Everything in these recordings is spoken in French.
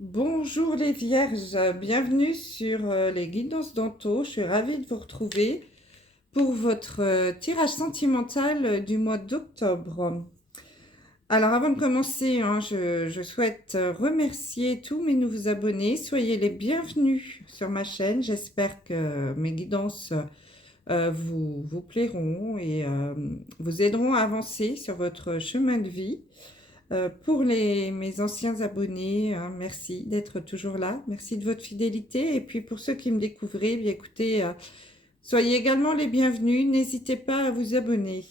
Bonjour les vierges, bienvenue sur les guidances d'Anto. Je suis ravie de vous retrouver pour votre tirage sentimental du mois d'octobre. Alors avant de commencer, je souhaite remercier tous mes nouveaux abonnés. Soyez les bienvenus sur ma chaîne. J'espère que mes guidances vous plairont et vous aideront à avancer sur votre chemin de vie. Pour mes anciens abonnés, merci d'être toujours là. Merci de votre fidélité. Et puis pour ceux qui me découvrez, bien écoutez, soyez également les bienvenus. N'hésitez pas à vous abonner.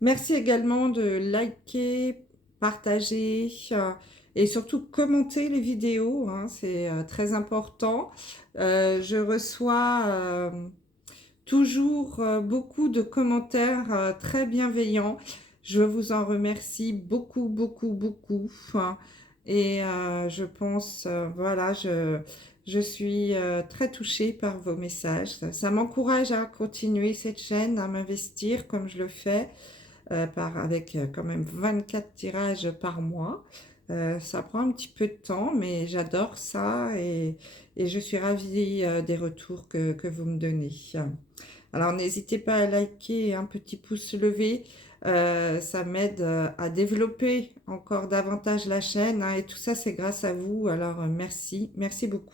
Merci également de liker, partager et surtout commenter les vidéos. C'est très important. Je reçois toujours beaucoup de commentaires très bienveillants. Je vous en remercie beaucoup, beaucoup, beaucoup. Et je pense, voilà, je suis très touchée par vos messages. Ça m'encourage à continuer cette chaîne, à m'investir comme je le fais, avec quand même 24 tirages par mois. Ça prend un petit peu de temps, mais j'adore ça et je suis ravie des retours que vous me donnez. Alors n'hésitez pas à liker, un petit pouce levé, ça m'aide à développer encore davantage la chaîne, et tout ça c'est grâce à vous, alors merci, merci beaucoup.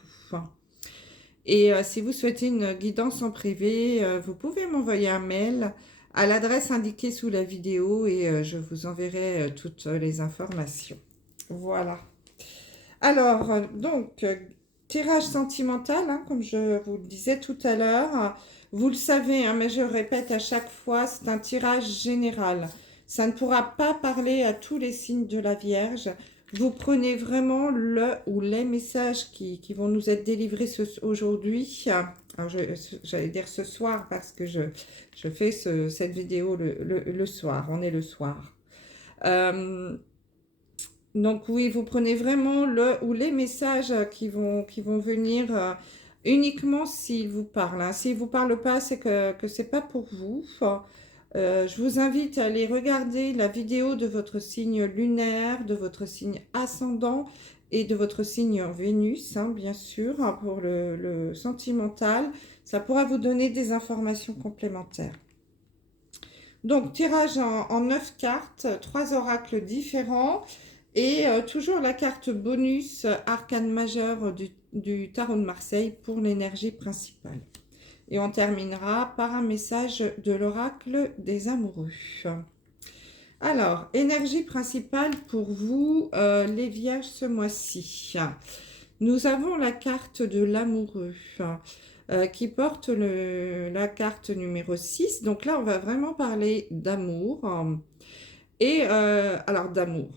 Et si vous souhaitez une guidance en privé, vous pouvez m'envoyer un mail à l'adresse indiquée sous la vidéo et je vous enverrai toutes les informations. Voilà. Alors, tirage sentimental, comme je vous le disais tout à l'heure, vous le savez, mais je répète à chaque fois, c'est un tirage général. Ça ne pourra pas parler à tous les signes de la Vierge. Vous prenez vraiment le ou les messages qui vont nous être délivrés aujourd'hui. Alors, j'allais dire ce soir parce que je fais cette vidéo le soir. On est le soir. Donc oui, vous prenez vraiment le ou les messages qui vont venir uniquement s'ils vous parlent. S'ils ne vous parlent pas, c'est que ce n'est pas pour vous. Je vous invite à aller regarder la vidéo de votre signe lunaire, de votre signe ascendant et de votre signe Vénus, bien sûr, pour le sentimental. Ça pourra vous donner des informations complémentaires. Donc, tirage en 9 cartes, 3 oracles différents. Et toujours la carte bonus arcane majeur du tarot de Marseille pour l'énergie principale. Et on terminera par un message de l'oracle des amoureux. Alors, énergie principale pour vous, les vierges, ce mois-ci. Nous avons la carte de l'amoureux qui porte la carte numéro 6. Donc là, on va vraiment parler d'amour. Alors d'amour.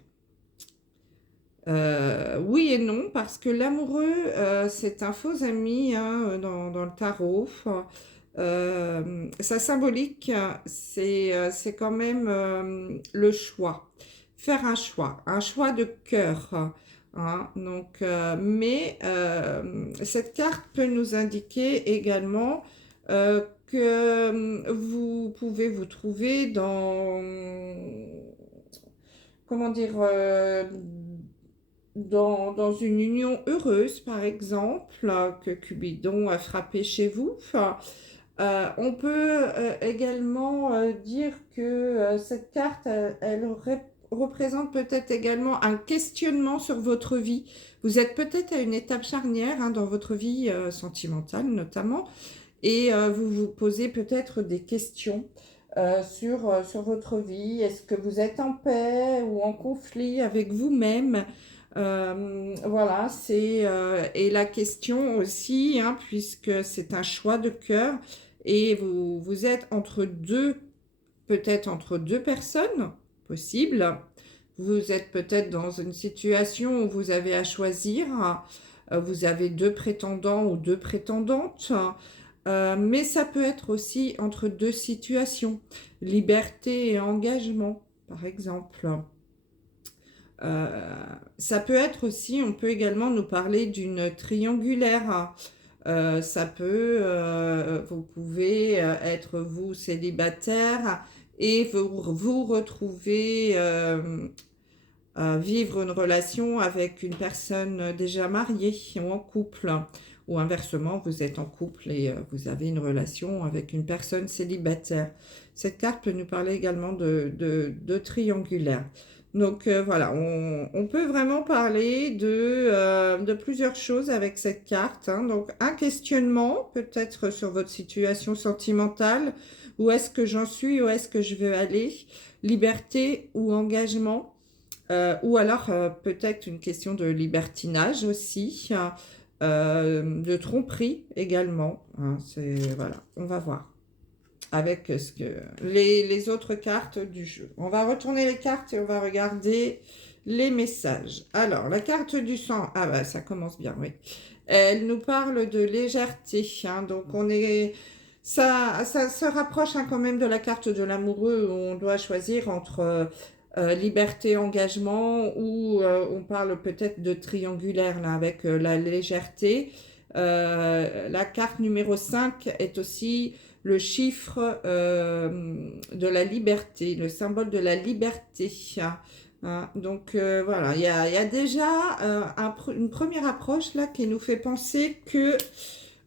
Oui et non, parce que l'amoureux, c'est un faux ami dans le tarot. Sa symbolique, c'est quand même le choix. Faire un choix de cœur. Donc, cette carte peut nous indiquer également que vous pouvez vous trouver comment dire, dans une union heureuse, par exemple, que Cupidon a frappé chez vous. On peut également dire que cette carte, elle représente peut-être également un questionnement sur votre vie. Vous êtes peut-être à une étape charnière dans votre vie sentimentale notamment, et vous vous posez peut-être des questions sur votre vie. Est-ce que vous êtes en paix ou en conflit avec vous-même? Voilà, et la question aussi, puisque c'est un choix de cœur et vous êtes peut-être entre deux personnes possibles. Vous êtes peut-être dans une situation où vous avez à choisir. Vous avez deux prétendants ou deux prétendantes. Mais ça peut être aussi entre deux situations, liberté et engagement, par exemple. Ça peut être aussi, on peut également nous parler d'une triangulaire. Vous pouvez être vous célibataire et vous retrouvez vivre une relation avec une personne déjà mariée ou en couple. Ou inversement, vous êtes en couple et vous avez une relation avec une personne célibataire. Cette carte peut nous parler également de triangulaire. Donc voilà, on peut vraiment parler de plusieurs choses avec cette carte, hein. Donc un questionnement peut-être sur votre situation sentimentale. Où est-ce que j'en suis? Où est-ce que je veux aller? Liberté ou engagement? Ou alors peut-être une question de libertinage aussi, hein, de tromperie également, hein. Voilà, on va voir avec les autres cartes du jeu. On va retourner les cartes et on va regarder les messages. Alors, la carte du sang, ah bah ça commence bien, oui. Elle nous parle de légèreté, hein, donc ça se rapproche, hein, quand même de la carte de l'amoureux où on doit choisir entre liberté, engagement, ou on parle peut-être de triangulaire là, avec la légèreté. La carte numéro 5 est aussi le chiffre de la liberté, le symbole de la liberté. Hein. Donc voilà, il y a déjà une première approche là qui nous fait penser que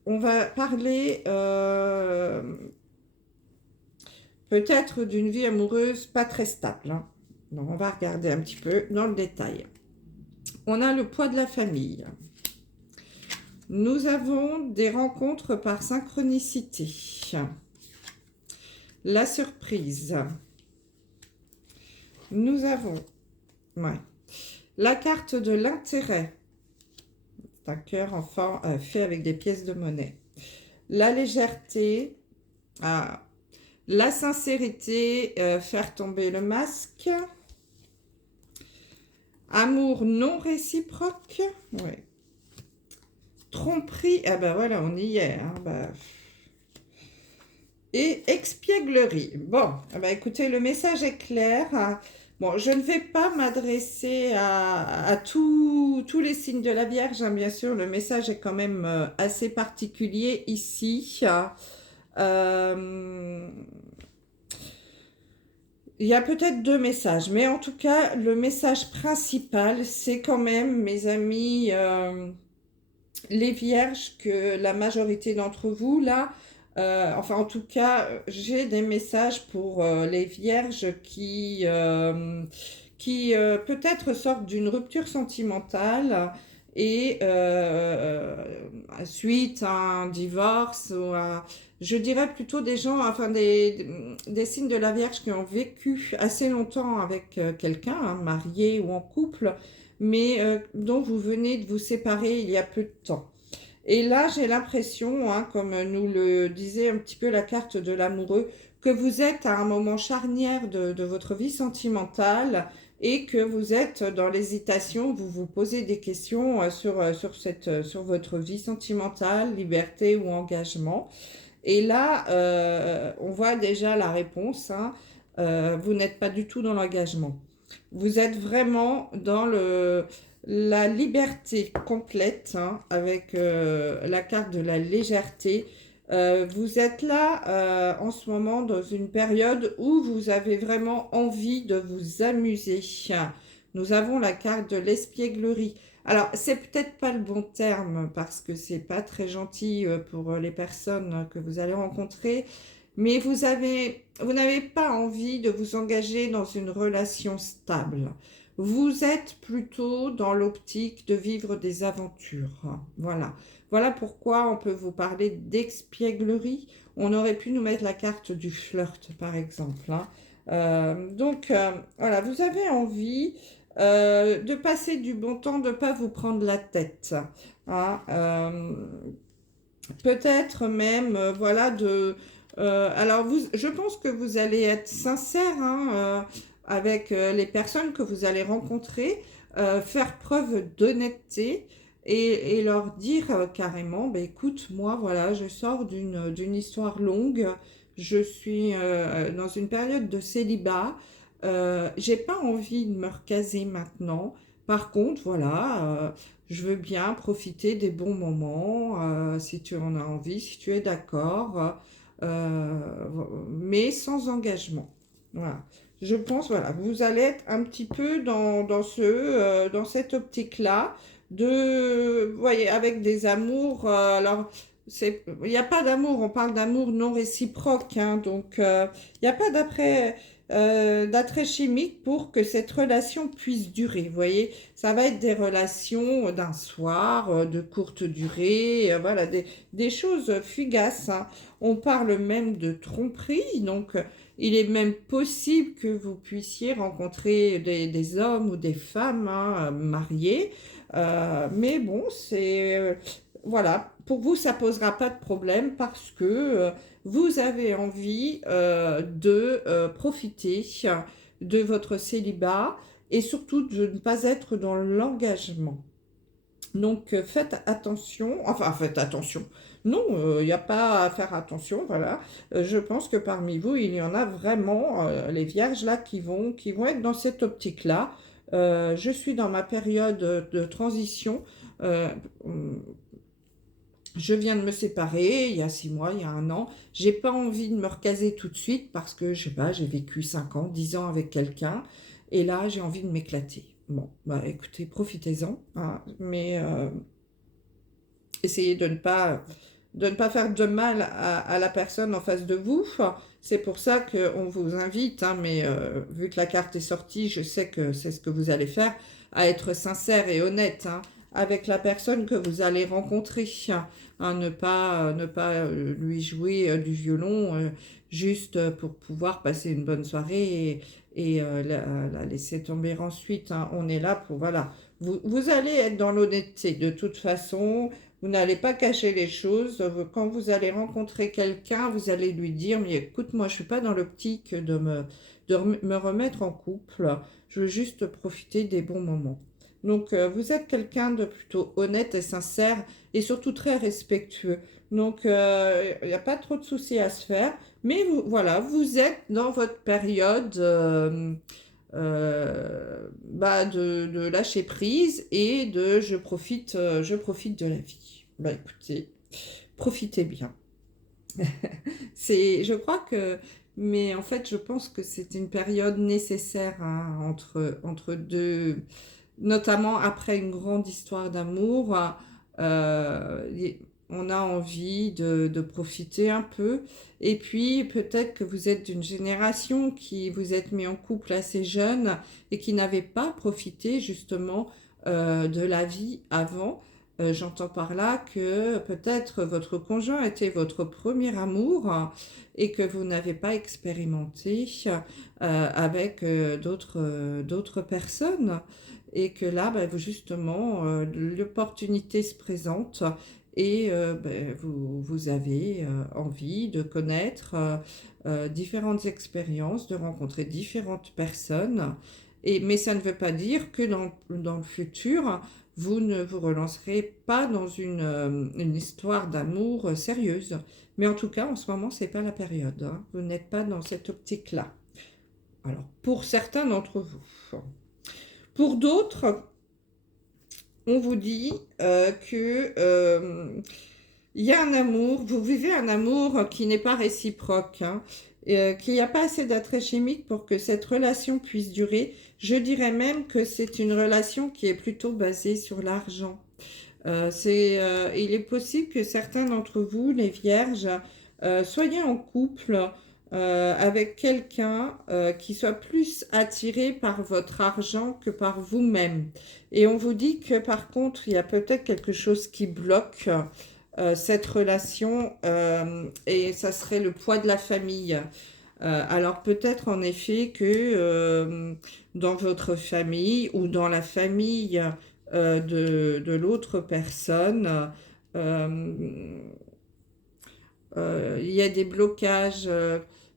on va parler peut-être d'une vie amoureuse pas très stable, hein. Donc on va regarder un petit peu dans le détail. On a le poids de la famille. Nous avons des rencontres par synchronicité. La surprise. Nous avons la carte de l'intérêt. C'est un cœur enfin fait avec des pièces de monnaie. La légèreté. La sincérité, faire tomber le masque. Amour non réciproque. Oui. Tromperie. Ah ben voilà, on y est, hein, bah. Et expièglerie. Bon, bah écoutez, le message est clair. Bon, je ne vais pas m'adresser à tous les signes de la Vierge, hein, bien sûr. Le message est quand même assez particulier ici. Il y a peut-être deux messages, mais en tout cas, le message principal, c'est quand même, mes amis, les Vierges, que la majorité d'entre vous, là, enfin en tout cas, j'ai des messages pour les Vierges qui peut-être sortent d'une rupture sentimentale et suite à un divorce je dirais plutôt des gens, enfin des signes de la Vierge qui ont vécu assez longtemps avec quelqu'un, hein, marié ou en couple, mais dont vous venez de vous séparer il y a peu de temps. Et là, j'ai l'impression, hein, comme nous le disait un petit peu la carte de l'amoureux, que vous êtes à un moment charnière de votre vie sentimentale et que vous êtes dans l'hésitation, vous vous posez des questions sur votre vie sentimentale, liberté ou engagement. Et là, on voit déjà la réponse, hein. Vous n'êtes pas du tout dans l'engagement. Vous êtes vraiment dans la liberté complète, hein, avec la carte de la légèreté. Vous êtes là en ce moment dans une période où vous avez vraiment envie de vous amuser. Nous avons la carte de l'espièglerie. Alors, c'est peut-être pas le bon terme parce que c'est pas très gentil pour les personnes que vous allez rencontrer, mais vous n'avez pas envie de vous engager dans une relation stable. Vous êtes plutôt dans l'optique de vivre des aventures. Voilà. Voilà pourquoi on peut vous parler d'expièglerie. On aurait pu nous mettre la carte du flirt, par exemple, hein. Donc, voilà, vous avez envie de passer du bon temps, de ne pas vous prendre la tête, hein. Peut-être même, voilà, alors, je pense que vous allez être sincère, hein, avec les personnes que vous allez rencontrer, faire preuve d'honnêteté et leur dire carrément, bah, écoute, moi, voilà, je sors d'une histoire longue, je suis dans une période de célibat, j'ai pas envie de me recaser maintenant. Par contre, voilà, je veux bien profiter des bons moments, si tu en as envie, si tu es d'accord, mais sans engagement. Voilà. je pense, voilà, vous allez être un petit peu dans cette optique-là, vous voyez, avec des amours, alors, il n'y a pas d'amour, on parle d'amour non réciproque, hein, donc il n'y a pas d'attrait chimique pour que cette relation puisse durer, vous voyez, ça va être des relations d'un soir, de courte durée, voilà, des choses fugaces, hein. On parle même de tromperie, donc il est même possible que vous puissiez rencontrer des hommes ou des femmes, hein, mariés. Mais bon, voilà, pour vous, ça posera pas de problème parce que vous avez envie de profiter de votre célibat et surtout de ne pas être dans l'engagement. Donc faites attention, enfin faites attention. Non, il n'y a pas à faire attention, voilà. Je pense que parmi vous, il y en a vraiment, les vierges là, qui vont être dans cette optique-là. Je suis dans ma période de transition. Euh, je viens de me séparer il y a 6 mois, il y a un an. J'ai pas envie de me recaser tout de suite parce que, je sais pas, j'ai vécu 5 ans, 10 ans avec quelqu'un. Et là, j'ai envie de m'éclater. Bon, bah écoutez, profitez-en, hein, mais essayez de ne pas faire de mal à la personne en face de vous. Enfin, c'est pour ça qu'on vous invite, hein, mais vu que la carte est sortie, je sais que c'est ce que vous allez faire, à être sincère et honnête, hein, avec la personne que vous allez rencontrer. Hein, ne pas lui jouer du violon juste pour pouvoir passer une bonne soirée et la laisser tomber ensuite, hein. On est là pour, voilà. Vous allez être dans l'honnêteté de toute façon. Vous n'allez pas cacher les choses. Quand vous allez rencontrer quelqu'un, vous allez lui dire, mais écoute, moi, je ne suis pas dans l'optique de me remettre en couple. Je veux juste profiter des bons moments. Donc, vous êtes quelqu'un de plutôt honnête et sincère et surtout très respectueux. Donc, il n'y a pas trop de soucis à se faire. Mais voilà, vous êtes dans votre période de lâcher prise et de je profite de la vie. Bah écoutez, profitez bien. Je crois que, mais en fait, je pense que c'est une période nécessaire, hein, entre deux, notamment après une grande histoire d'amour. On a envie de profiter un peu. Et puis, peut-être que vous êtes d'une génération qui vous êtes mis en couple assez jeune et qui n'avait pas profité justement de la vie avant. J'entends par là que peut-être votre conjoint était votre premier amour, et que vous n'avez pas expérimenté avec d'autres personnes. Et que là, justement, l'opportunité se présente et vous avez envie de connaître différentes expériences, de rencontrer différentes personnes. Mais ça ne veut pas dire que dans le futur, vous ne vous relancerez pas dans une histoire d'amour sérieuse. Mais en tout cas, en ce moment, c'est pas la période, hein. Vous n'êtes pas dans cette optique-là. Alors, pour certains d'entre vous. Pour d'autres, on vous dit il y a un amour, vous vivez un amour qui n'est pas réciproque, hein, qu'il n'y a pas assez d'attrait chimique pour que cette relation puisse durer. Je dirais même que c'est une relation qui est plutôt basée sur l'argent. Il est possible que certains d'entre vous, les vierges, soyez en couple avec quelqu'un qui soit plus attiré par votre argent que par vous-même. Et on vous dit que par contre, il y a peut-être quelque chose qui bloque cette relation et ça serait le poids de la famille. Alors peut-être en effet que dans votre famille ou dans la famille de l'autre personne, il y a des blocages.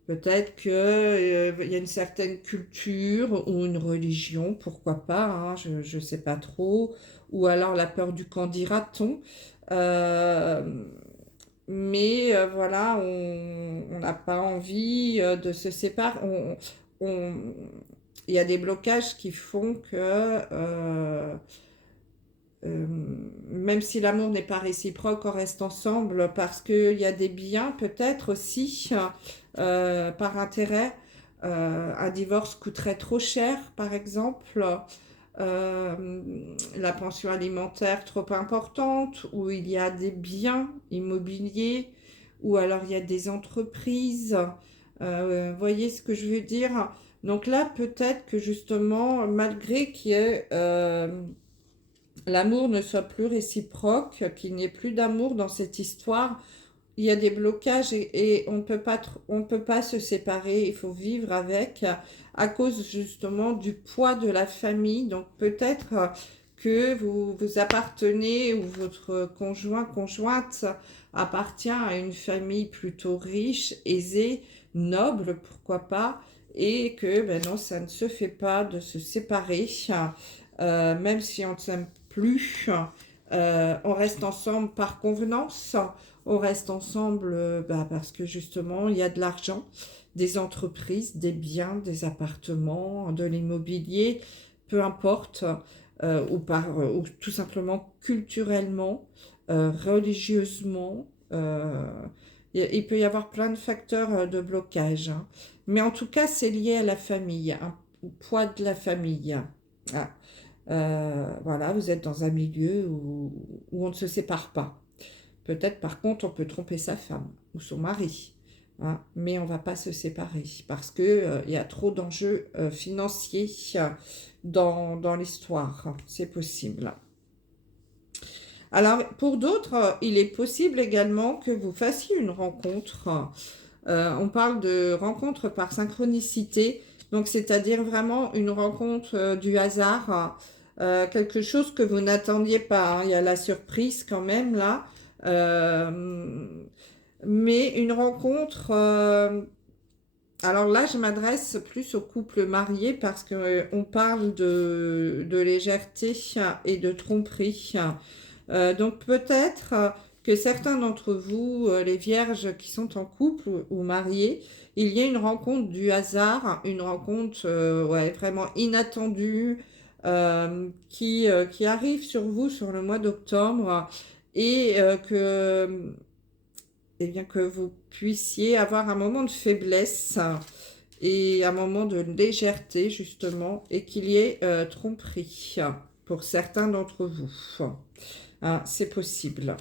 Peut-être qu'il y a une certaine culture ou une religion, pourquoi pas, hein, je ne sais pas trop. Ou alors la peur du qu'en dira-t-on. Euh, mais voilà, on n'a pas envie de se séparer. On- il y a des blocages qui font que euh, même si l'amour n'est pas réciproque, on reste ensemble parce qu'il y a des biens peut-être aussi par intérêt. Un divorce coûterait trop cher, par exemple. La pension alimentaire trop importante, ou il y a des biens immobiliers, ou alors il y a des entreprises. Voyez ce que je veux dire? Donc là, peut-être que justement, malgré qu'il y ait, l'amour ne soit plus réciproque, qu'il n'y ait plus d'amour dans cette histoire, il y a des blocages et on ne peut pas se séparer, il faut vivre avec à cause justement du poids de la famille. Donc peut-être que vous appartenez ou votre conjoint, conjointe appartient à une famille plutôt riche, aisée, noble, pourquoi pas, et que ben non, ça ne se fait pas de se séparer, même si on ne s'aime plus, on reste ensemble par convenance. On reste ensemble parce que justement, il y a de l'argent, des entreprises, des biens, des appartements, de l'immobilier, peu importe, ou tout simplement culturellement, religieusement. Il peut y avoir plein de facteurs de blocage, hein. Mais en tout cas, c'est lié à la famille, hein, au poids de la famille. Ah. Voilà, vous êtes dans un milieu où on ne se sépare pas. Peut-être par contre on peut tromper sa femme ou son mari, hein, mais on ne va pas se séparer parce que y a trop d'enjeux financiers dans l'histoire. C'est possible. Alors pour d'autres, il est possible également que vous fassiez une rencontre. On parle de rencontre par synchronicité, donc c'est-à-dire vraiment une rencontre du hasard, quelque chose que vous n'attendiez pas, hein. Il y a la surprise quand même là. Euh, mais une rencontre, alors là je m'adresse plus aux couples mariés parce que on parle de légèreté et de tromperie. Donc peut-être que certains d'entre vous, les vierges qui sont en couple ou mariés, il y a une rencontre du hasard, une rencontre ouais, vraiment inattendue qui arrive sur vous sur le mois d'octobre et eh bien, que vous puissiez avoir un moment de faiblesse et un moment de légèreté justement et qu'il y ait tromperie pour certains d'entre vous. Hein, c'est possible.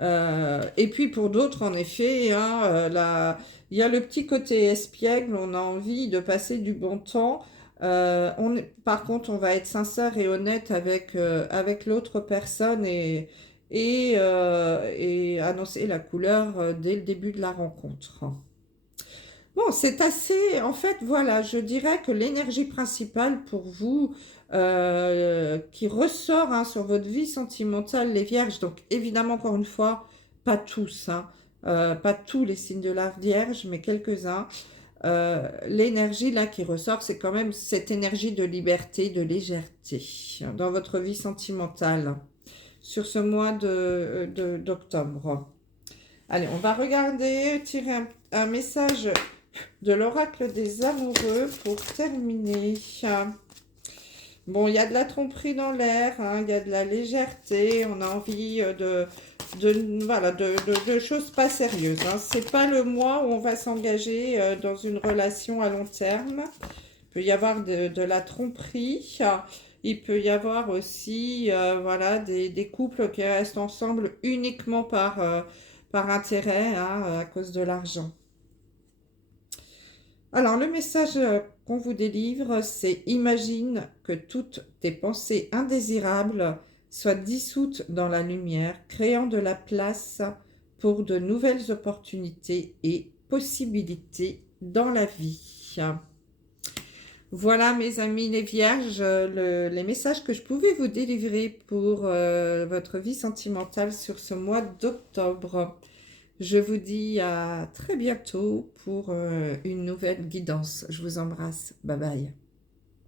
Et puis pour d'autres, en effet, hein, il y a le petit côté espiègle, on a envie de passer du bon temps. Par contre, on va être sincère et honnête avec l'autre personne et annoncer la couleur dès le début de la rencontre. Bon, c'est assez... En fait, voilà, je dirais que l'énergie principale pour vous, qui ressort hein, sur votre vie sentimentale, les vierges, donc évidemment, encore une fois, pas tous, hein, pas tous les signes de la vierge, mais quelques-uns. L'énergie là qui ressort, c'est quand même cette énergie de liberté, de légèreté dans votre vie sentimentale sur ce mois d'octobre. Allez, on va regarder, tirer un message de l'oracle des amoureux pour terminer. Bon, il y a de la tromperie dans l'air, hein, il y a de la légèreté, on a envie voilà, de choses pas sérieuses, hein. C'est pas le mois où on va s'engager dans une relation à long terme. Il peut y avoir de la tromperie. Il peut y avoir aussi voilà, des couples qui restent ensemble uniquement par intérêt, hein, à cause de l'argent. Alors, le message qu'on vous délivre, c'est imagine que toutes tes pensées indésirables soient dissoutes dans la lumière, créant de la place pour de nouvelles opportunités et possibilités dans la vie. Voilà mes amis les vierges, les messages que je pouvais vous délivrer pour votre vie sentimentale sur ce mois d'octobre. Je vous dis à très bientôt pour une nouvelle guidance. Je vous embrasse. Bye bye.